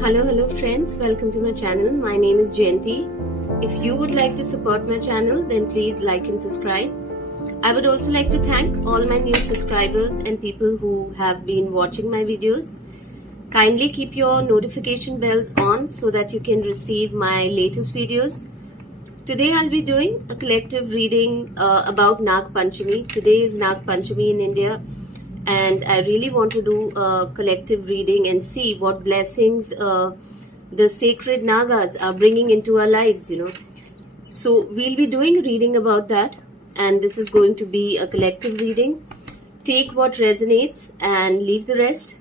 Hello friends, welcome to my channel. My name is Jayanti. If you would like to support my channel, then please like and subscribe. I would also like to thank all my new subscribers and people who have been watching my videos. Kindly keep your notification bells on so that you can receive my latest videos. Today I'll be doing a collective reading about Naag Panchami. Today is Naag Panchami in India. And I really want to do a collective reading and see what blessings the sacred Nagas are bringing into our lives, So we'll be doing a reading about that, and this is going to be a collective reading. Take what resonates and leave the rest.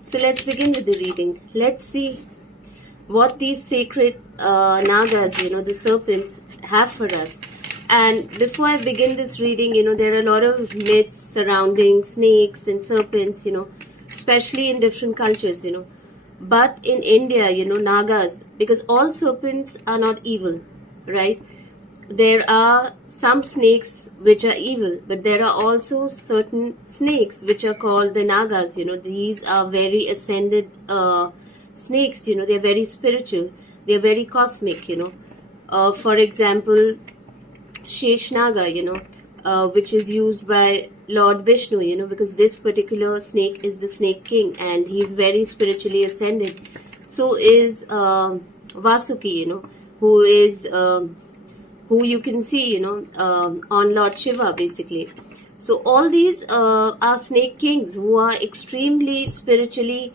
So let's begin with the reading. Let's see what these sacred Nagas, the serpents, have for us. And before I begin this reading, there are a lot of myths surrounding snakes and serpents, especially in different cultures, But in India, Nagas, because all serpents are not evil, right? There are some snakes which are evil, but there are also certain snakes which are called the Nagas, These are very ascended snakes, they're very spiritual, they're very cosmic, For example, Naga, which is used by Lord Vishnu, because this particular snake is the snake king and he's very spiritually ascended. So is Vasuki, who is who you can see, on Lord Shiva basically. So all these are snake kings who are extremely spiritually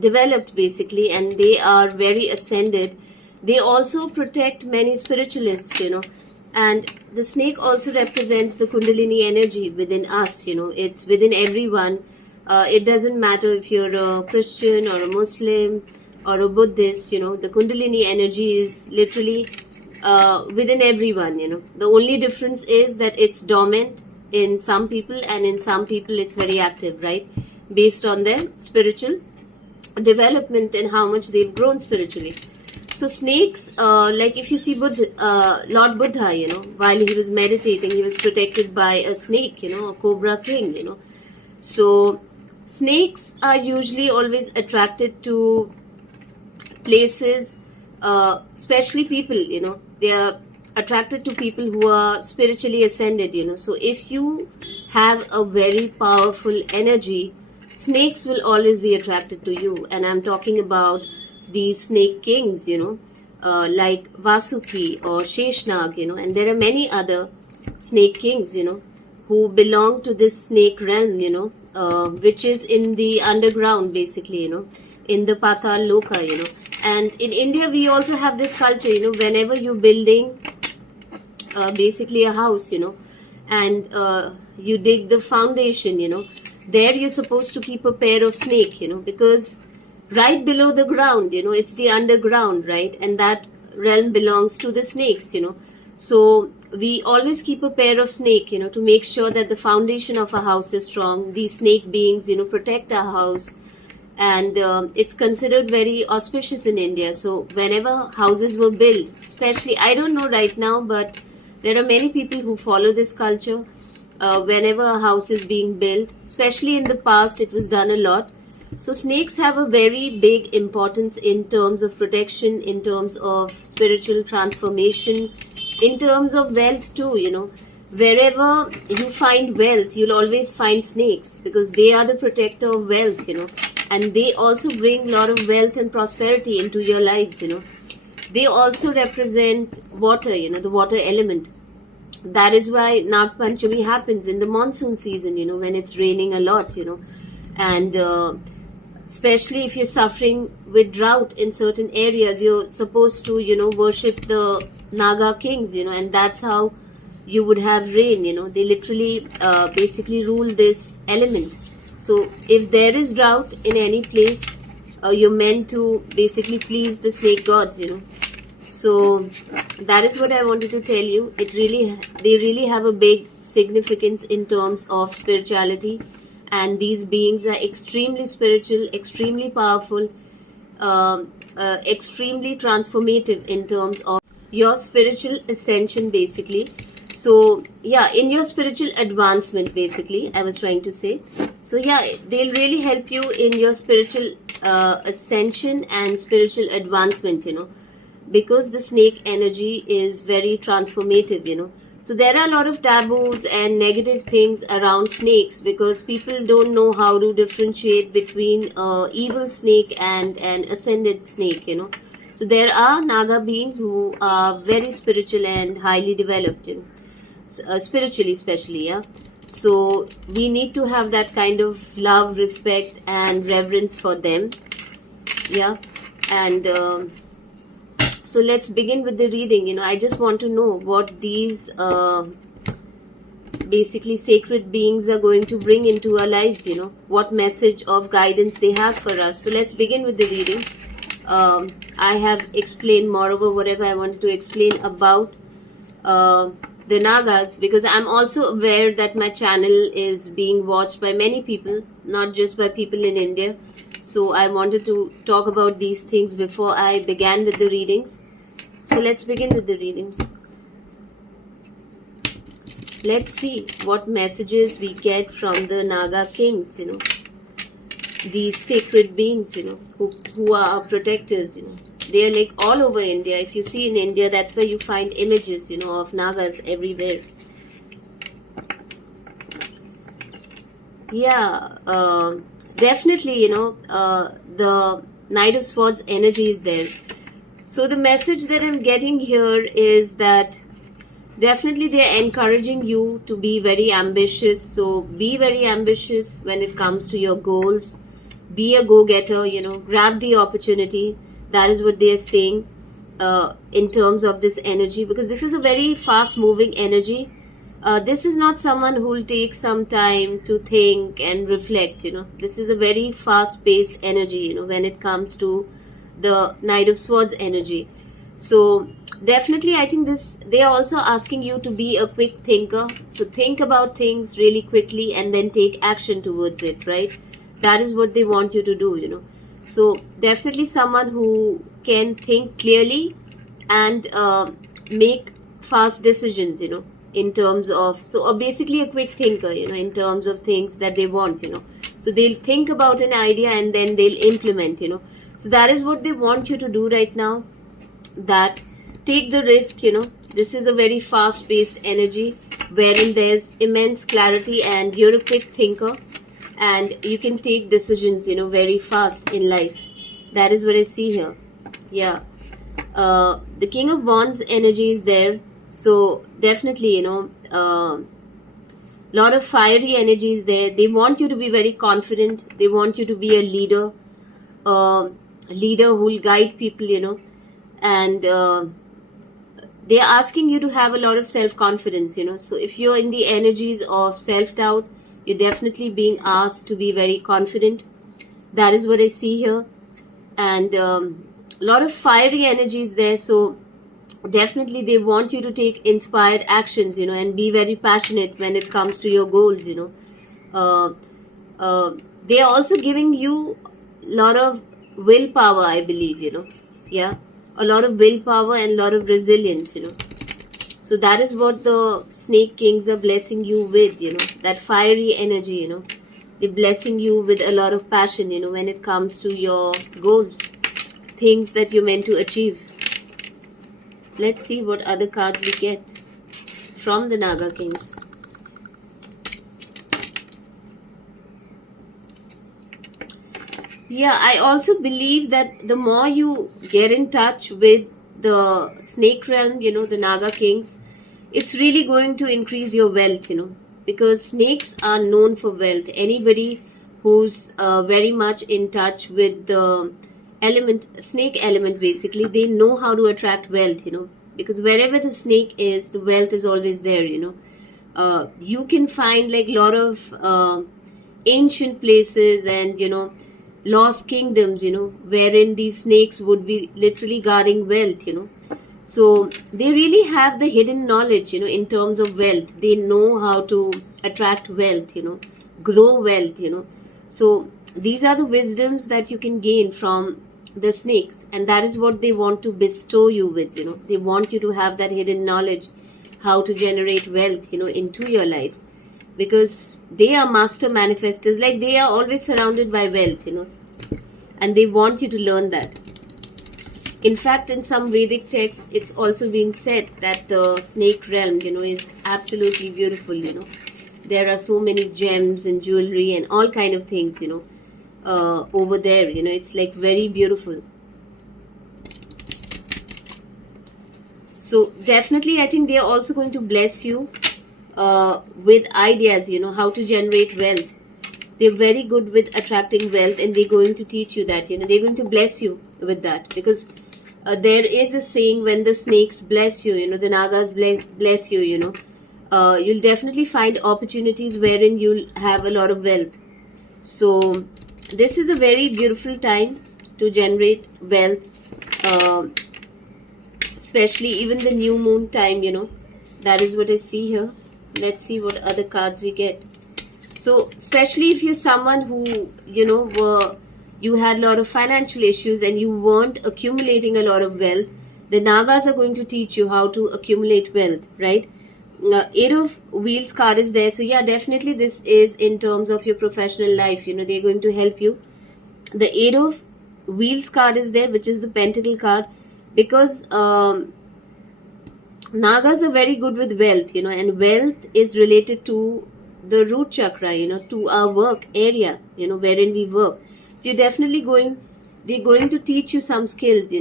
developed basically, and they are very ascended. They also protect many spiritualists, and the snake also represents the Kundalini energy within us, it's within everyone. It doesn't matter if you're a Christian or a Muslim or a Buddhist, the Kundalini energy is literally within everyone, The only difference is that it's dormant in some people and in some people it's very active, right? Based on their spiritual development and how much they've grown spiritually. So snakes, like if you see Lord Buddha, while he was meditating, he was protected by a snake, a cobra king, So snakes are usually always attracted to places, especially people, they are attracted to people who are spiritually ascended, So if you have a very powerful energy, snakes will always be attracted to you. And I'm talking about these snake kings, like Vasuki or Naag, and there are many other snake kings, who belong to this snake realm, which is in the underground basically, in the Patal Loka, And in India, we also have this culture, whenever you're building basically a house, and you dig the foundation, there you're supposed to keep a pair of snake, because right below the ground, it's the underground, right? And that realm belongs to the snakes, So we always keep a pair of snake, to make sure that the foundation of a house is strong. These snake beings, protect our house. And it's considered very auspicious in India. So whenever houses were built, especially, I don't know right now, but there are many people who follow this culture. Whenever a house is being built, especially in the past, it was done a lot. So snakes have a very big importance in terms of protection, in terms of spiritual transformation, in terms of wealth too, Wherever you find wealth, you'll always find snakes because they are the protector of wealth, And they also bring a lot of wealth and prosperity into your lives, They also represent water, the water element. That is why Naag Panchami happens in the monsoon season, when it's raining a lot, And especially if you're suffering with drought in certain areas, you're supposed to, worship the Naga kings, and that's how you would have rain, They literally basically rule this element. So if there is drought in any place, you're meant to basically please the snake gods, So that is what I wanted to tell you. They really have a big significance in terms of spirituality. And these beings are extremely spiritual, extremely powerful, extremely transformative in terms of your spiritual ascension basically. So yeah, in your spiritual advancement basically, I was trying to say. So yeah, they'll really help you in your spiritual ascension and spiritual advancement, because the snake energy is very transformative. So there are a lot of taboos and negative things around snakes because people don't know how to differentiate between evil snake and an ascended snake. So there are Naga beings who are very spiritual and highly developed, spiritually especially, yeah. So we need to have that kind of love, respect, and reverence for them, yeah. And so let's begin with the reading. I just want to know what these basically sacred beings are going to bring into our lives, what message of guidance they have for us. So let's begin with the reading. I have explained moreover whatever I wanted to explain about the Nagas, because I'm also aware that my channel is being watched by many people, not just by people in India. So I wanted to talk about these things before I began with the readings. So let's begin with the reading. Let's see what messages we get from the Naga kings, these sacred beings, who are our protectors, They are like all over India. If you see in India, that's where you find images, of Nagas everywhere. Yeah, definitely, the Knight of Swords energy is there. So the message that I'm getting here is that definitely they're encouraging you to be very ambitious. So be very ambitious when it comes to your goals. Be a go-getter, grab the opportunity. That is what they are saying in terms of this energy, because this is a very fast-moving energy. This is not someone who will take some time to think and reflect, This is a very fast-paced energy, when it comes to the Knight of Swords energy. So definitely I think they are also asking you to be a quick thinker. So think about things really quickly and then take action towards it, right? That is what they want you to do, So definitely someone who can think clearly and make fast decisions, in terms of, so basically a quick thinker, in terms of things that they want, So they'll think about an idea and then they'll implement, So that is what they want you to do right now. That take the risk, This is a very fast-paced energy wherein there's immense clarity and you're a quick thinker. And you can take decisions, very fast in life. That is what I see here. Yeah. The King of Wands energy is there. So definitely, lot of fiery energy is there. They want you to be very confident. They want you to be a leader. Leader who will guide people, And they are asking you to have a lot of self-confidence, So if you're in the energies of self-doubt, you're definitely being asked to be very confident. That is what I see here. And a lot of fiery energy is there. So definitely they want you to take inspired actions, and be very passionate when it comes to your goals, they are also giving you a lot of willpower, I believe, Yeah. A lot of willpower and a lot of resilience, So that is what the snake kings are blessing you with, that fiery energy, They're blessing you with a lot of passion, when it comes to your goals, things that you're meant to achieve. Let's see what other cards we get from the Naga kings. Yeah, I also believe that the more you get in touch with the snake realm, the Naga kings, it's really going to increase your wealth, because snakes are known for wealth. Anybody who's very much in touch with the snake element, basically, they know how to attract wealth, because wherever the snake is, the wealth is always there, You can find like a lot of ancient places and, lost kingdoms, wherein these snakes would be literally guarding wealth, So they really have the hidden knowledge, in terms of wealth. They know how to attract wealth, grow wealth, So these are the wisdoms that you can gain from the snakes, and that is what they want to bestow you with, They want you to have that hidden knowledge, how to generate wealth, into your lives. because they are master manifestors. Like, they are always surrounded by wealth, and they want you to learn that. In fact, in some Vedic texts, it's also been said that the snake realm, is absolutely beautiful. There are so many gems and jewelry and all kind of things, over there. It's like very beautiful. So definitely, I think they are also going to bless you with ideas, how to generate wealth. They're very good with attracting wealth, and they're going to teach you that. They're going to bless you with that, because there is a saying, when the snakes bless you, the Nagas bless you, you'll definitely find opportunities wherein you'll have a lot of wealth. So this is a very beautiful time to generate wealth, especially even the new moon time, that is what I see here. Let's see what other cards we get. So especially if you're someone who, you had a lot of financial issues and you weren't accumulating a lot of wealth, the Nagas are going to teach you how to accumulate wealth, right? Eight of Wheels card is there. So yeah, definitely this is in terms of your professional life. They're going to help you. The Eight of Wheels card is there, which is the Pentacle card, because Nagas are very good with wealth, and wealth is related to the root chakra, to our work area, wherein we work. So you're definitely they're going to teach you some skills,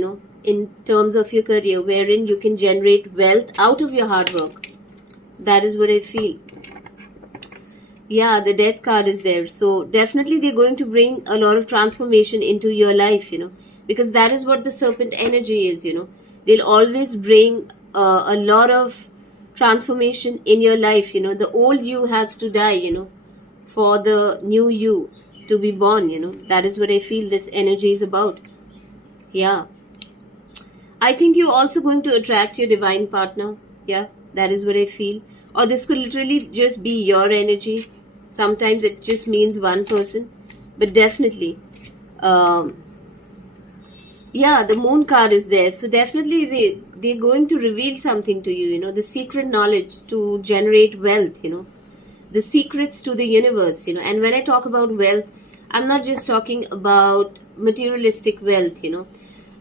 in terms of your career, wherein you can generate wealth out of your hard work. That is what I feel. Yeah, the Death card is there. So definitely they're going to bring a lot of transformation into your life, because that is what the serpent energy is, They'll always bring a lot of transformation in your life. The old you has to die, for the new you to be born. That is what I feel this energy is about. Yeah, I think you're also going to attract your divine partner. Yeah, that is what I feel. Or this could literally just be your energy. Sometimes it just means one person, but definitely yeah, the Moon card is there. So definitely they're going to reveal something to you, the secret knowledge to generate wealth, the secrets to the universe, And when I talk about wealth, I'm not just talking about materialistic wealth,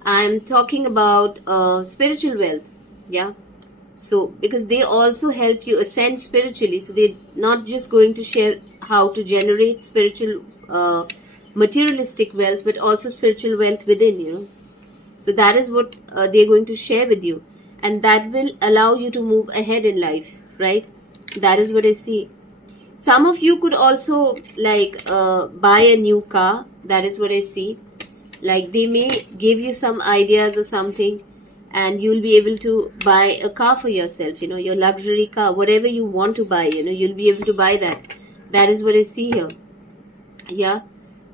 I'm talking about spiritual wealth. Yeah. So because they also help you ascend spiritually. So they're not just going to share how to generate spiritual materialistic wealth, but also spiritual wealth within, So that is what they're going to share with you, and that will allow you to move ahead in life, right? That is what I see. Some of you could also buy a new car. That is what I see. Like, they may give you some ideas or something, and you'll be able to buy a car for yourself, your luxury car, whatever you want to buy, you'll be able to buy that. That is what I see here. Yeah.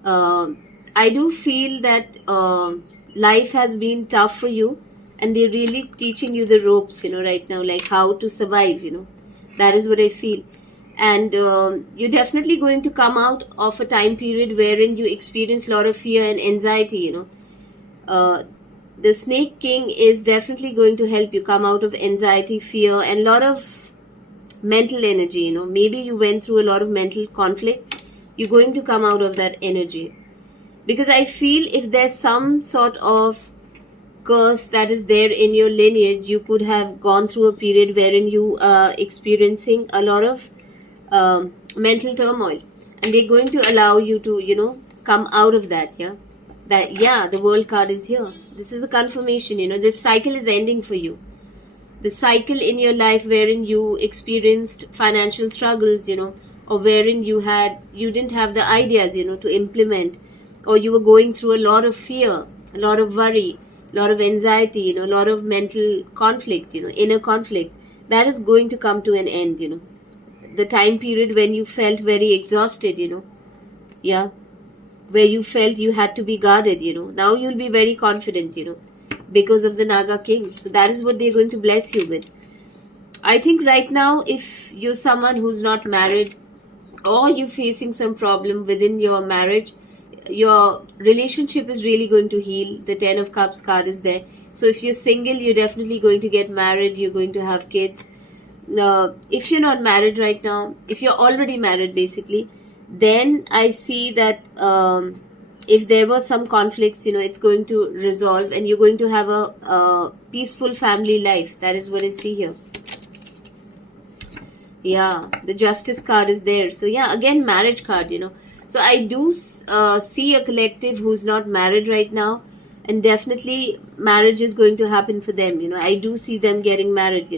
I do feel that life has been tough for you, and they're really teaching you the ropes, right now, like how to survive, That is what I feel. And you're definitely going to come out of a time period wherein you experience a lot of fear and anxiety, the Snake King is definitely going to help you come out of anxiety, fear, and a lot of mental energy, Maybe you went through a lot of mental conflict. You're going to come out of that energy. Because I feel if there's some sort of curse that is there in your lineage, you could have gone through a period wherein you are experiencing a lot of mental turmoil, and they're going to allow you to come out of that. The World card is here. This is a confirmation, this cycle is ending for you. The cycle in your life wherein you experienced financial struggles, or wherein you didn't have the ideas, to implement, or you were going through a lot of fear, a lot of worry, a lot of anxiety, a lot of mental conflict, inner conflict, that is going to come to an end, The time period when you felt very exhausted, where you felt you had to be guarded, Now you'll be very confident, because of the Naga Kings. So that is what they're going to bless you with. I think right now, if you're someone who's not married, or you're facing some problem within your marriage, your relationship is really going to heal. The Ten of Cups card is there. So if you're single, you're definitely going to get married. You're going to have kids. if you're not married right now, if you're already married basically, then I see that if there were some conflicts, it's going to resolve and you're going to have a peaceful family life. That is what I see here. Yeah, the Justice card is there. So yeah, again, marriage card, So I do see a collective who's not married right now, and definitely marriage is going to happen for them. I do see them getting married.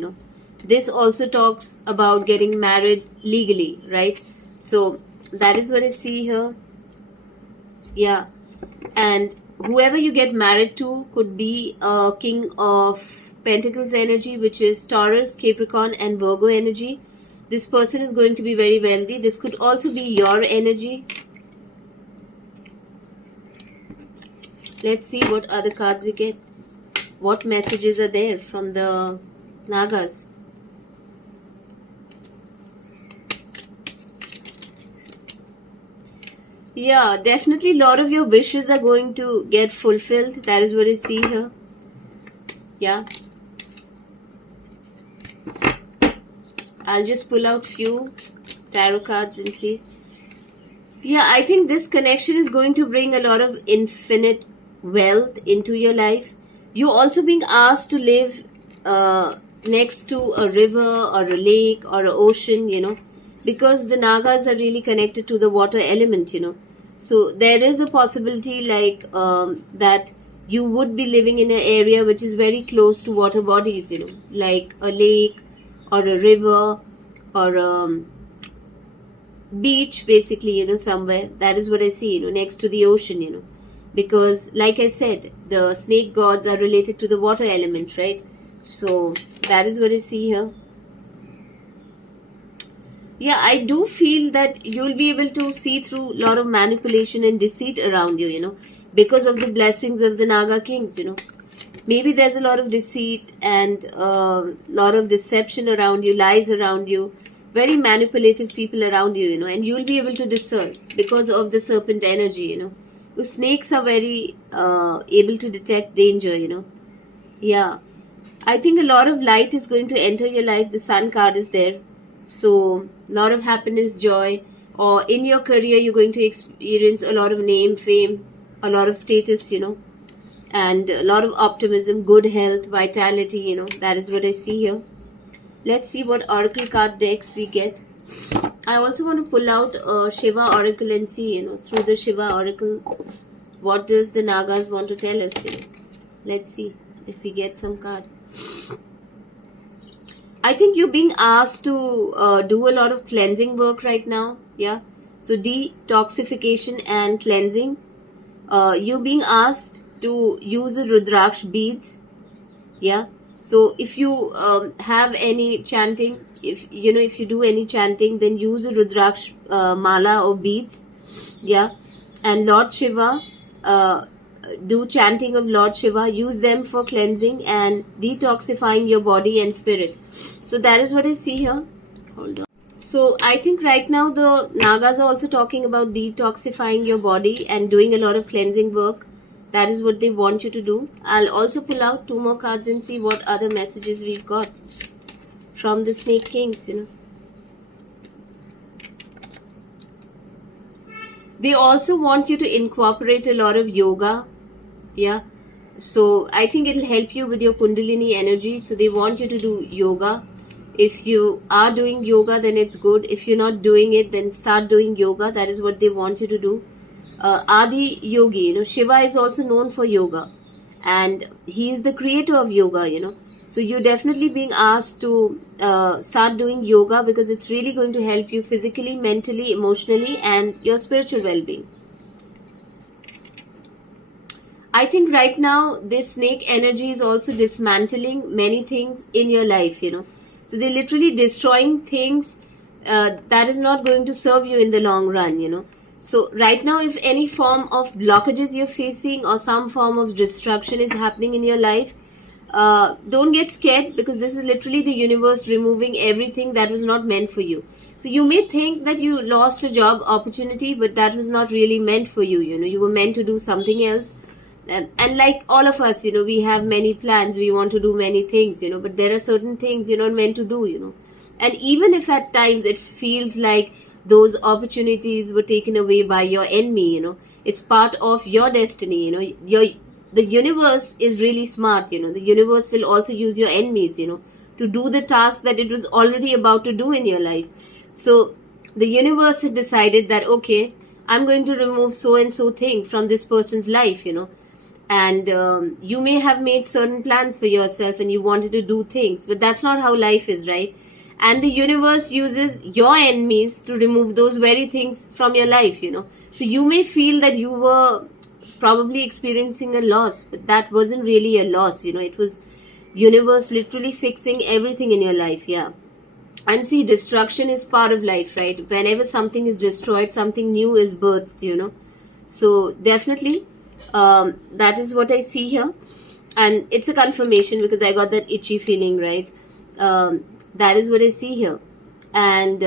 This also talks about getting married legally, right? So that is what I see here. Yeah, and whoever you get married to could be a King of Pentacles energy, which is Taurus, Capricorn, and Virgo energy. This person is going to be very wealthy. This could also be your energy. Let's see what other cards we get. What messages are there from the Nagas? Yeah, definitely a lot of your wishes are going to get fulfilled. That is what I see here. Yeah. I'll just pull out few tarot cards and see. Yeah, I think this connection is going to bring a lot of infinite wealth into your life. You're also being asked to live next to a river or a lake or an ocean, because the Nagas are really connected to the water element, So there is a possibility like that you would be living in an area which is very close to water bodies, like a lake or a river or a beach, basically, somewhere. That is what I see, next to the ocean, because like I said, the snake gods are related to the water element, right? So that is what I see here. Yeah, I do feel that you'll be able to see through a lot of manipulation and deceit around you, because of the blessings of the Naga kings, Maybe there's a lot of deceit and a lot of deception around you, lies around you, very manipulative people around you, and you'll be able to discern because of the serpent energy, The snakes are very able to detect danger, Yeah. I think a lot of light is going to enter your life. The Sun card is there. So, a lot of happiness, joy, or in your career, you're going to experience a lot of name, fame, a lot of status, and a lot of optimism, good health, vitality, That is what I see here. Let's see what Oracle card decks we get. I also want to pull out Shiva Oracle and see, through the Shiva Oracle, what does the Nagas want to tell us, Let's see if we get some card. I think you're being asked to do a lot of cleansing work right now. Yeah. So detoxification and cleansing. You're being asked to use the Rudraksh beads. Yeah. So if you have any chanting, if you do any chanting, then use the Rudraksh mala or beads. Yeah. And Lord Shiva, do chanting of Lord Shiva, use them for cleansing and detoxifying your body and spirit. So that is what I see here. Hold on. So I think right now the Nagas are also talking about detoxifying your body and doing a lot of cleansing work. That is what they want you to do. I'll also pull out two more cards and see what other messages we've got from the Snake Kings, They also want you to incorporate a lot of yoga. Yeah. So I think it'll help you with your Kundalini energy. So they want you to do yoga. If you are doing yoga, then it's good. If you're not doing it, then start doing yoga. That is what they want you to do. Adi Yogi, Shiva is also known for yoga. And he is the creator of yoga, So you're definitely being asked to start doing yoga because it's really going to help you physically, mentally, emotionally, and your spiritual well-being. I think right now this snake energy is also dismantling many things in your life, So they're literally destroying things that is not going to serve you in the long run, So right now, if any form of blockages you're facing or some form of destruction is happening in your life, don't get scared because this is literally the universe removing everything that was not meant for you. So you may think that you lost a job opportunity, but that was not really meant for you, You were meant to do something else. And like all of us, we have many plans. We want to do many things, but there are certain things you're not meant to do, And even if at times it feels like those opportunities were taken away by your enemy, it's part of your destiny. The universe is really smart. The universe will also use your enemies, to do the task that it was already about to do in your life. So the universe had decided that, okay, I'm going to remove so and so thing from this person's life, and you may have made certain plans for yourself and you wanted to do things, but that's not how life is, right? And the universe uses your enemies to remove those very things from your life. So you may feel that you were probably experiencing a loss, but that wasn't really a loss. It was universe literally fixing everything in your life. Yeah. And see, destruction is part of life, right? Whenever something is destroyed, something new is birthed. So definitely, that is what I see here. And it's a confirmation because I got that itchy feeling, right? That is what I see here. And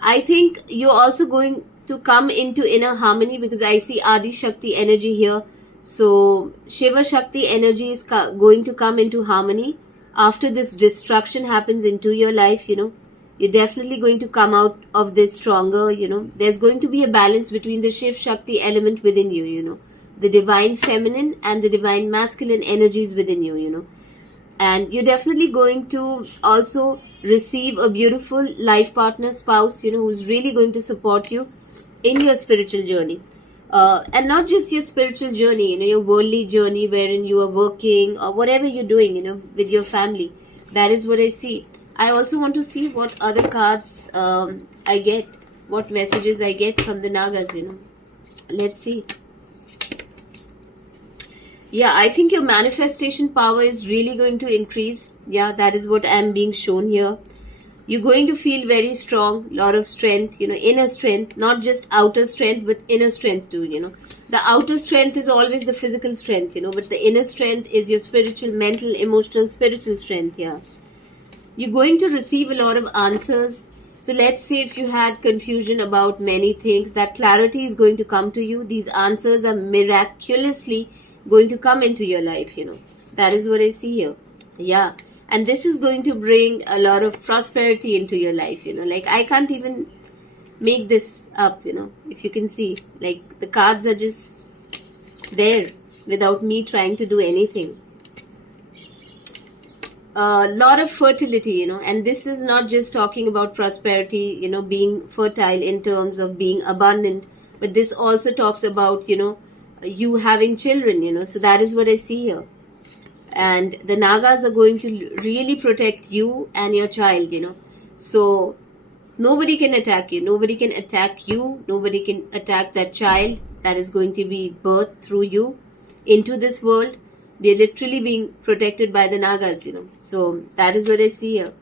I think you're also going to come into inner harmony, because I see Adi Shakti energy here. So Shiva Shakti energy is going to come into harmony after this destruction happens into your life. You're definitely going to come out of this stronger. There's going to be a balance between the Shiv Shakti element within you, the divine feminine and the divine masculine energies within you. And you're definitely going to also receive a beautiful life partner, spouse, who's really going to support you in your spiritual journey. And not just your spiritual journey, your worldly journey wherein you are working or whatever you're doing, with your family. That is what I see. I also want to see what other cards I get, what messages I get from the Nagas, Let's see. Yeah, I think your manifestation power is really going to increase. Yeah, that is what I'm being shown here. You're going to feel very strong, lot of strength, inner strength, not just outer strength, but inner strength too, The outer strength is always the physical strength, but the inner strength is your spiritual, mental, emotional, spiritual strength, yeah. You're going to receive a lot of answers. So let's say if you had confusion about many things, that clarity is going to come to you. These answers are miraculously going to come into your life. That is what I see here. Yeah. And this is going to bring a lot of prosperity into your life. Like I can't even make this up, if you can see, like the cards are just there without me trying to do anything. A lot of fertility, and this is not just talking about prosperity, being fertile in terms of being abundant, but this also talks about, you having children, so that is what I see here. And the Nagas are going to really protect you and your child, so nobody can attack you, nobody can attack you, nobody can attack that child that is going to be birthed through you into this world. They're literally being protected by the Nagas, so that is what I see here,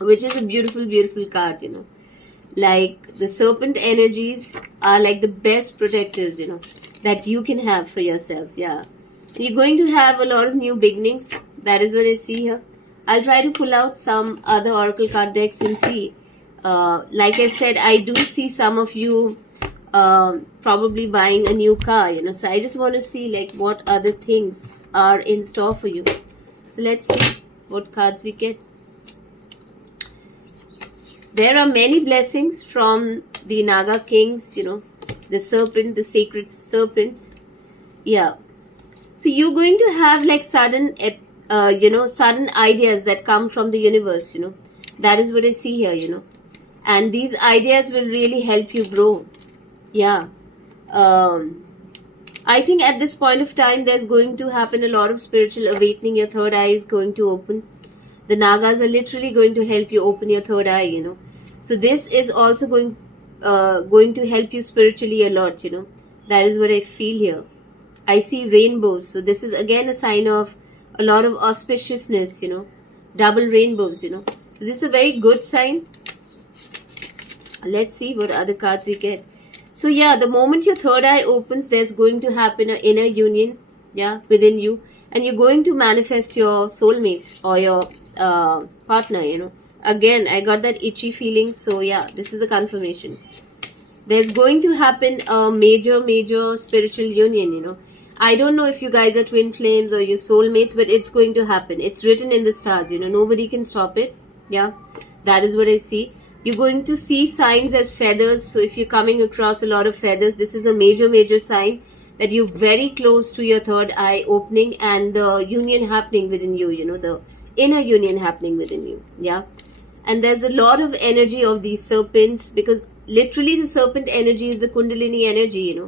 which is a beautiful, beautiful card, Like the serpent energies are like the best protectors, that you can have for yourself. Yeah. You're going to have a lot of new beginnings. That is what I see here. I'll try to pull out some other oracle card decks and see. Like I said, I do see some of you probably buying a new car, So I just want to see like what other things are in store for you. So let's see what cards we get. There are many blessings from the Naga kings, the serpent, the sacred serpents. Yeah. So you're going to have like sudden, sudden ideas that come from the universe, That is what I see here, And these ideas will really help you grow. Yeah. I think at this point of time, there's going to happen a lot of spiritual awakening. Your third eye is going to open. The Nagas are literally going to help you open your third eye, So this is also going to help you spiritually a lot, That is what I feel here. I see rainbows. So this is again a sign of a lot of auspiciousness, Double rainbows, So this is a very good sign. Let's see what other cards we get. So yeah, the moment your third eye opens, there's going to happen an inner union, yeah, within you. And you're going to manifest your soulmate or your partner, Again, I got that itchy feeling. So yeah, this is a confirmation. There's going to happen a major, major spiritual union, I don't know if you guys are twin flames or your soulmates, but it's going to happen. It's written in the stars, nobody can stop it. Yeah, that is what I see. You're going to see signs as feathers. So if you're coming across a lot of feathers, this is a major sign that you're very close to your third eye opening and the union happening within you, the inner union happening within you. Yeah. And there's a lot of energy of these serpents, because literally the serpent energy is the Kundalini energy,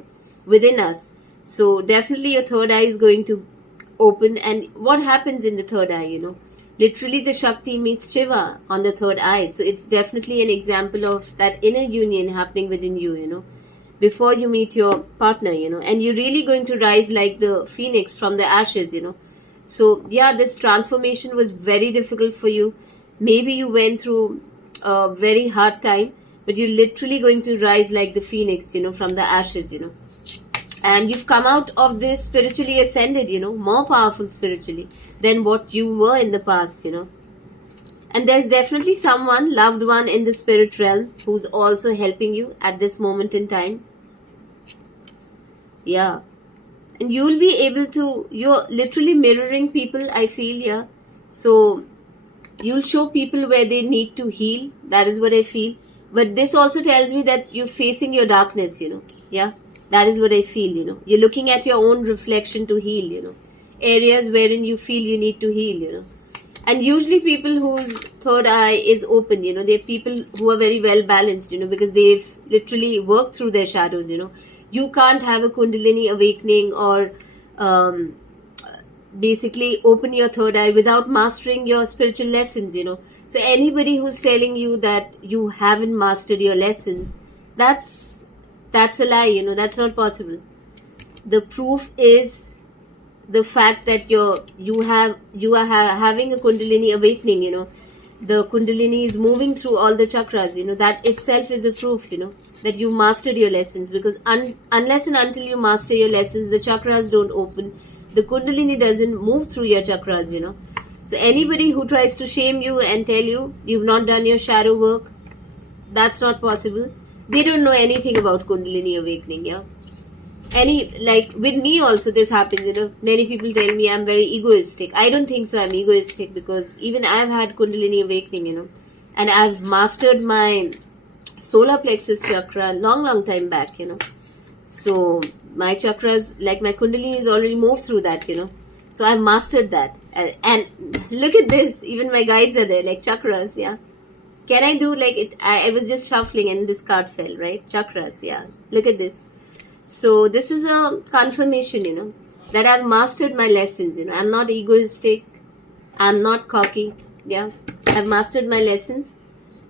within us. So definitely your third eye is going to open. And what happens in the third eye, literally the Shakti meets Shiva on the third eye. So it's definitely an example of that inner union happening within you, before you meet your partner, and you're really going to rise like the phoenix from the ashes, So yeah, this transformation was very difficult for you. Maybe you went through a very hard time, but you're literally going to rise like the phoenix, from the ashes, And you've come out of this spiritually ascended, more powerful spiritually than what you were in the past, And there's definitely someone, loved one in the spirit realm, who's also helping you at this moment in time. Yeah. And you'll be able to, you're literally mirroring people, I feel, yeah. So you'll show people where they need to heal. That is what I feel. But this also tells me that you're facing your darkness, Yeah. That is what I feel, You're looking at your own reflection to heal, Areas wherein you feel you need to heal, And usually people whose third eye is open, they're people who are very well balanced, because they've literally worked through their shadows, You can't have a Kundalini awakening or basically open your third eye without mastering your spiritual lessons, So anybody who's telling you that you haven't mastered your lessons, that's a lie, that's not possible. The proof is the fact that you are having a Kundalini awakening, The Kundalini is moving through all the chakras, That itself is a proof, that you mastered your lessons, because unless and until you master your lessons, the chakras don't open. The Kundalini doesn't move through your chakras, So anybody who tries to shame you and tell you you've not done your shadow work, that's not possible. They don't know anything about Kundalini awakening, yeah. Like with me also this happens, Many people tell me I'm very egoistic. I don't think so I'm egoistic, because even I've had Kundalini awakening, And I've mastered my solar plexus chakra long time back, So my chakras, like my Kundalini is already moved through that, So I've mastered that. And look at this, even my guides are there, like chakras, yeah. Can I do like it? I was just shuffling and this card fell, right? Chakras, yeah. Look at this. So this is a confirmation, that I've mastered my lessons, I'm not egoistic. I'm not cocky, yeah. I've mastered my lessons.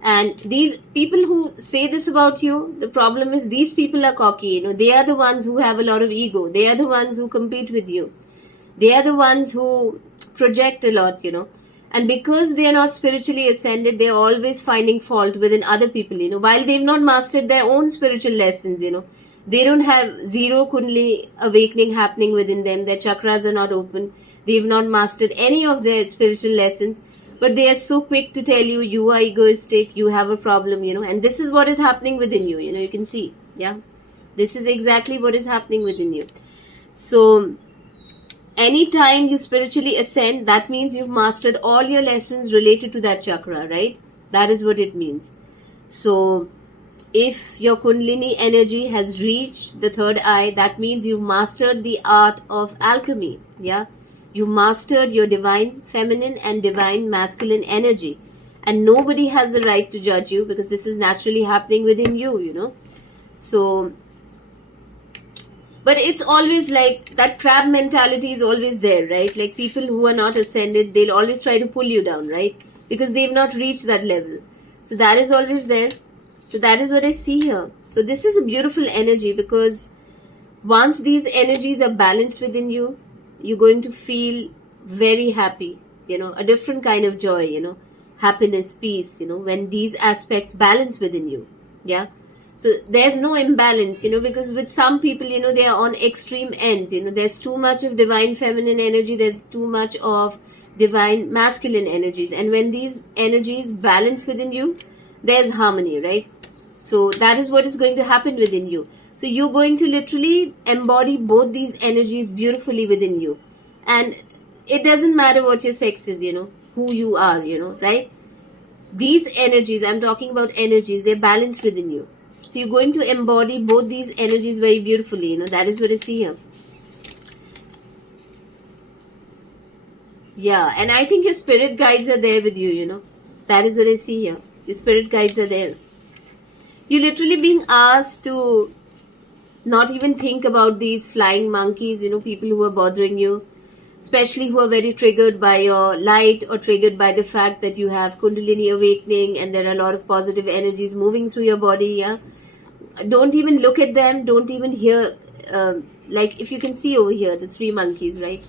And these people who say this about you, the problem is these people are cocky, They are the ones who have a lot of ego. They are the ones who compete with you. They are the ones who project a lot, And because they are not spiritually ascended, they are always finding fault within other people, While they've not mastered their own spiritual lessons, They don't have zero Kundalini awakening happening within them. Their chakras are not open. They've not mastered any of their spiritual lessons. But they are so quick to tell you, you are egoistic, you have a problem, And this is what is happening within you, You can see, yeah. This is exactly what is happening within you. So anytime you spiritually ascend, that means you've mastered all your lessons related to that chakra, right? That is what it means. So if your Kundalini energy has reached the third eye, that means you've mastered the art of alchemy, yeah. You mastered your divine feminine and divine masculine energy. And nobody has the right to judge you, because this is naturally happening within you, So, but it's always like that crab mentality is always there, right? Like people who are not ascended, they'll always try to pull you down, right? Because they've not reached that level. So that is always there. So that is what I see here. So this is a beautiful energy, because once these energies are balanced within you, you're going to feel very happy, a different kind of joy, happiness, peace, when these aspects balance within you, yeah. So there's no imbalance, because with some people, they are on extreme ends, there's too much of divine feminine energy, there's too much of divine masculine energies. And when these energies balance within you, there's harmony, right? So that is what is going to happen within you. So you're going to literally embody both these energies beautifully within you. And it doesn't matter what your sex is, who you are, right? These energies, I'm talking about energies, they're balanced within you. So you're going to embody both these energies very beautifully, that is what I see here. Yeah, and I think your spirit guides are there with you, that is what I see here. Your spirit guides are there. You're literally being asked to not even think about these flying monkeys, people who are bothering you, especially who are very triggered by your light or triggered by the fact that you have Kundalini awakening and there are a lot of positive energies moving through your body. Yeah, don't even look at them, don't even hear, like if you can see over here the three monkeys, right?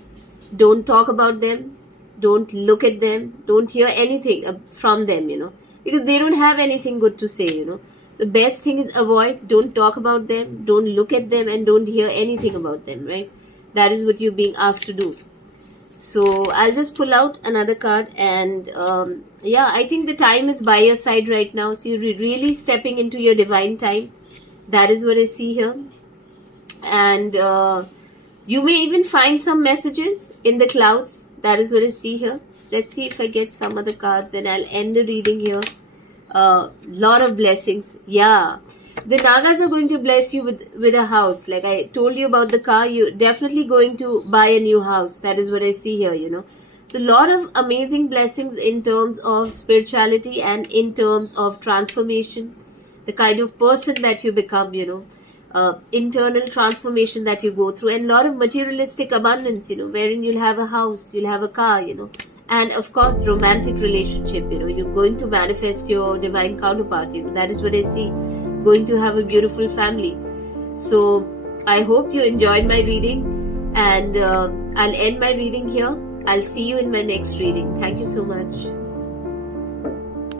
Don't talk about them, don't look at them, don't hear anything from them, because they don't have anything good to say. The best thing is avoid, don't talk about them, don't look at them, and don't hear anything about them, right? That is what you're being asked to do. So I'll just pull out another card, and yeah, I think the time is by your side right now. So you're really stepping into your divine time. That is what I see here. And you may even find some messages in the clouds. That is what I see here. Let's see if I get some other cards, and I'll end the reading here. Lot of blessings. Yeah, the Nagas are going to bless you with a house. Like I told you about the car, you're definitely going to buy a new house. That is what I see here. So a lot of amazing blessings in terms of spirituality and in terms of transformation, the kind of person that you become, internal transformation that you go through, and a lot of materialistic abundance, wherein you'll have a house, you'll have a car, and of course romantic relationship. You're going to manifest your divine counterpart. That is what I see. Going to have a beautiful family. So I hope you enjoyed my reading, and I'll end my reading here. I'll see you in my next reading. Thank you so much.